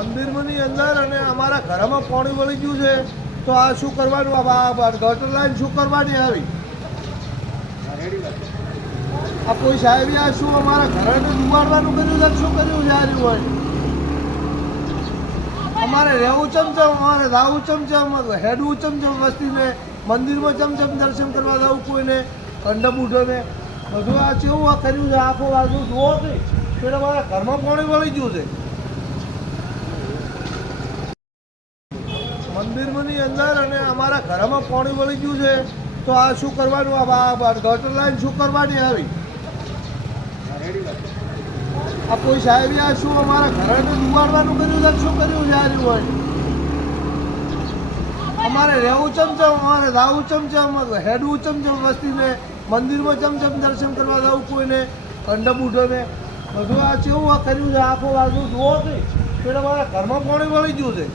મંદિરની અંદર અને અમારા ઘરમાં પાણી વળી ગયું છે તો આ શું કરવાનું? આ ગટર લાઈન શું કરવાની આવી? આ કોઈ સાહેબે આ શું અમારા ઘરને ડુબાડવાનું કર્યું છે? શું કર્યું છે? આ હોય અમારે રહેવું ચમચમ, અમારે રાવું ચમચમ, હેડવું ચમચમ, વસ્તીને મંદિરમાં ચમચમ દર્શન કરવા જવું, કોઈને કંડા બુઢોને બધું આ કેવું આ કર્યું છે? આખો બાજુ જુઓ કે પેલા મારા ઘરમાં પાણી વળી ગયું છે. મંદિરની અંદર અને અમારા ઘરમાં પાણી વળી ગયું છે તો આ શું કરવાનું? આ ગટર લાઈન શું કરવાની આવી? આ કોઈ સાહેબે આ શું અમારા ઘરને ડુબાડવાનું કર્યું છે? શું કર્યું છે? આ હોય અમારે રહેવું ચમચમ, અમારે રાવું ચમચમ, હેડવું ચમચમ, વસ્તીને મંદિરમાં ચમચમ દર્શન કરવા જવું, કોઈને કંડા બુઢોને બધું આ કેવું આ કર્યું છે? આખો બાજુ જુઓ કે પેલા મારા ઘરમાં પાણી વળી ગયું છે.